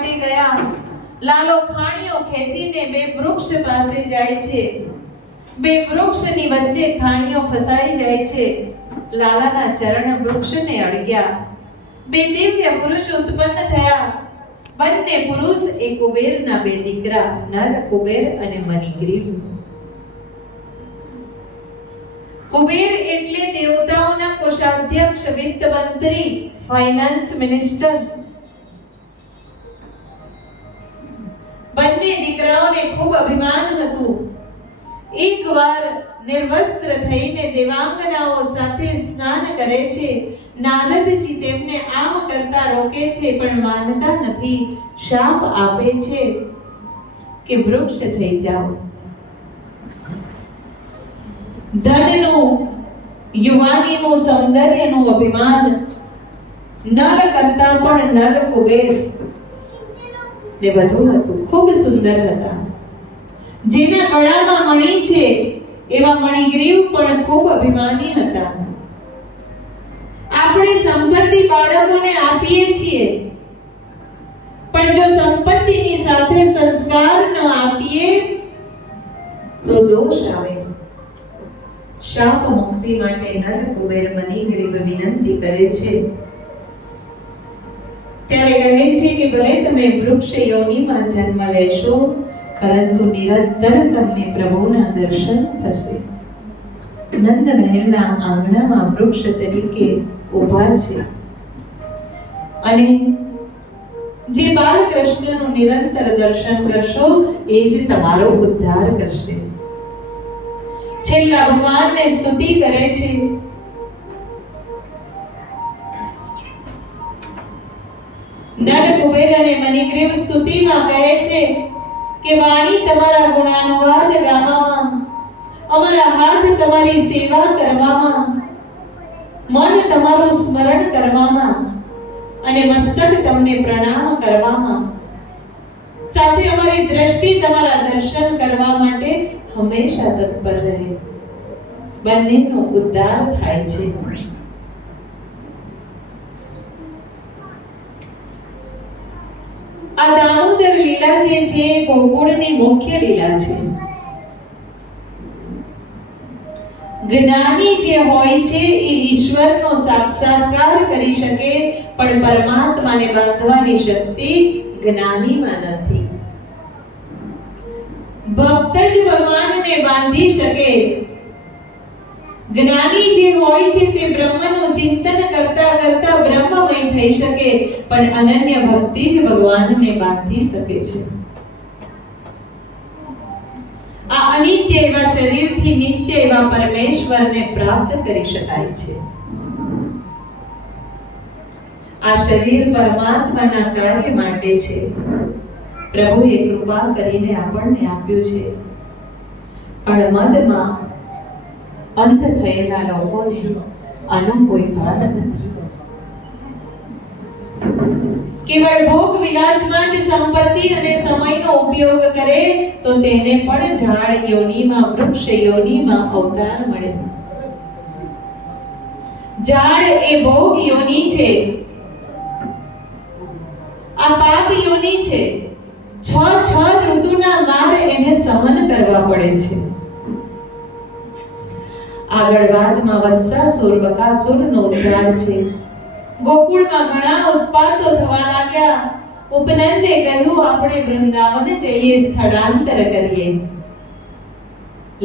માટે ગયા. લાલો ખાણીઓ ખેંચીને બે વૃક્ષ પાસે જાય છે. બે વૃક્ષની વચ્ચે ખાણીઓ ફસાઈ જાય છે. લાલાના ચરણ વૃક્ષને અડગ્યા. બે દિવ્ય પુરુષ ઉત્પન્ન થયા. બંને પુરુષ એ કુબેરના બે દીકરા, નર કુબેર અને મણિગ્રીવ. કુબેર એટલે દેવતાઓના કોષાધ્યક્ષ, વિત્ત મંત્રી, ફાઇનાન્સ મિનિસ્ટર. બંને દીકરાઓને ખૂબ અભિમાન હતું. એકવાર નિર્વસ્ત્ર થઈને દેવાંગનાઓ સાથે સ્નાન કરે છે. નારદજી તેમને આમ કરતા રોકે છે, પણ માનતા નથી. શાપ આપે છે કે વૃક્ષ થઈ જાઓ. ધનનું, યુવાનીનું, સૌંદર્યનું અભિમાન નલ કરતા પણ નલ કુબેર ને વધુ હતું. ખૂબ સુંદર હતા. જેના ગળામાં મણિ છે એવા મણિગ્રીવ પણ ખૂબ અભિમાની હતા. આપણે સંપત્તિ બાળકોને આપીએ છીએ, પણ જો સંપત્તિની સાથે સંસ્કાર ન આપીએ તો દોષ આવે. શાપ મુક્તિ માટે નલ કુબેર મણિગ્રીવ વિનંતી કરે છે. ત્યારે કહે છે કે ભલે તમે વૃક્ષ યોનિમાં જન્મ લેશો, પરંતુ નિરંતર તમને પ્રભુના દર્શન થશે. નંદ મહેલના આંગણામાં વૃક્ષ તરીકે ઊભા છે અને જે બાલકૃષ્ણનું નિરંતર દર્શન કરશો એ જ તમારો ઉદ્ધાર કરશે. છેલ્લા ભગવાનને સ્તુતિ કરે છે. નલ કુબેર અને મણિગ્રીવ સ્તુતિમાં કહે છે કે વાણી તમારા ગુણાનુવાદ ગાવામાં, અમારા હાથ તમારી સેવા કરવામાં, મન તમારું સ્મરણ કરવામાં અને મસ્તક તમને પ્રણામ કરવામાં, સાથે અમારી દ્રષ્ટિ તમારા દર્શન કરવા માટે હંમેશા તત્પર રહે. બંનેનો ઉદ્ધાર થાય છે. આ દામોદર લીલા જે છે એ ગોકુળની મુખ્ય લીલા છે. જ્ઞાની જે હોય છે એ ઈશ્વરનો સાક્ષાત્કાર કરી શકે, પણ પરમાત્માને બાંધવાની શક્તિ જ્ઞાનીમાં નથી. ભક્ત જ ભગવાનને બાંધી શકે. જ્ઞાની જે હોય છે તે બ્રહ્મનું ચિંતન કરતા કરતા બ્રહ્મમય થઈ શકે, પણ અનન્ય ભક્તિ જ ભગવાનને બાંધી શકે છે. આ અનિત્ય એવા શરીરથી નિત્ય એવા પરમેશ્વરને પ્રાપ્ત કરી શકાય છે. આ શરીર પરમાત્માના કાર્ય માટે છે. પ્રભુએ કૃપા કરીને આપણને આપ્યું છે, પણ મદમાં અંત થયેલા લોકોને આનું કોઈ ભાન નથી. કેવળ ભોગ વિલાસમાં જ સંપત્તિ અને સમયનો ઉપયોગ કરે તો તેને પણ ઝાડ યોનિમાં, વૃક્ષ યોનિમાં અવતાર મળે. ઝાડ એ ભોગ યોનિ છે, આ પાપ યોનિ છે. 6 ઋતુના માર એને સહન કરવા પડે છે. આગળ વાદમાં વત્સાસુર, બકાસુરનો ઉદ્ધાર છે. ગોકુળમાં ઘણા ઉત્પાતો થવા લાગ્યા. ઉપનંદે કહ્યું આપણે વૃંદાવન જઈએ, સ્થળાંતર કરીએ.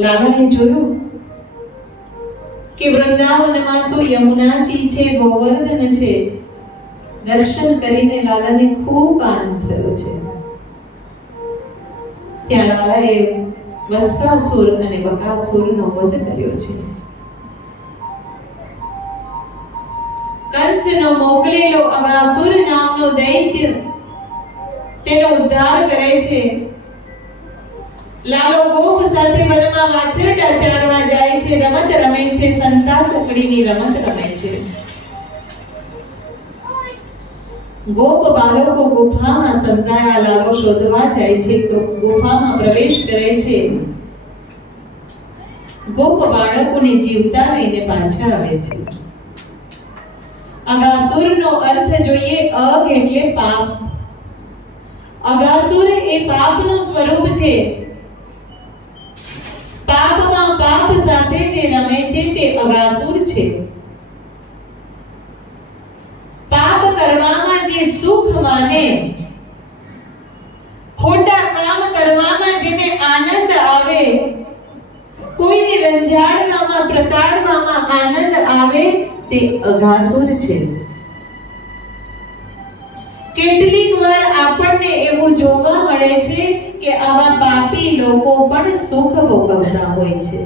લાલાએ જોયું કે વૃંદાવનમાં તો યમુનાજી છે, ગોવર્ધન છે. દર્શન કરીને લાલાને ખૂબ આનંદ થયો છે. ત્યાં લાલાએ વત્સાસુર અને બકાસુરનો વધ કર્યો છે. કંસનો મોકલેલો અગાસુર નામનો દૈત્ય તેનો ઉદ્ધાર કરે છે. લાલો ગોપ સાથે વનમાં વાછરડા ચારવા જાય છે, રમત રમે છે, સંતા કુકડીની રમત રમે છે. ગોપ બાળકો ગુફામાં સંતાયા લાલો શોધવા જાય છે. ગુફામાં પ્રવેશ કરે છે. ગોપ બાળકોને જીવતા લઈને પાછા આવે છે. અગાસુરનો અર્થ જોઈએ અગ એટલે પાપ અઘાસુર એ પાપનું સ્વરૂપ છે. પાપમાં પાપ સાથે જે રમે છે તે અઘાસુર છે. પાપ કરવામાં જે સુખ માને, ખોટા કામ કરવામાં જેને આનંદ આવે, કોઈને રંજાડવામાં પ્રતાડવામાં આનંદ આવે, તે અઘાસુર છે. કેટલીક વાર આપણને એવું જોવા મળે છે કે આવા પાપી લોકો પણ સુખ ભોગવતા હોય છે.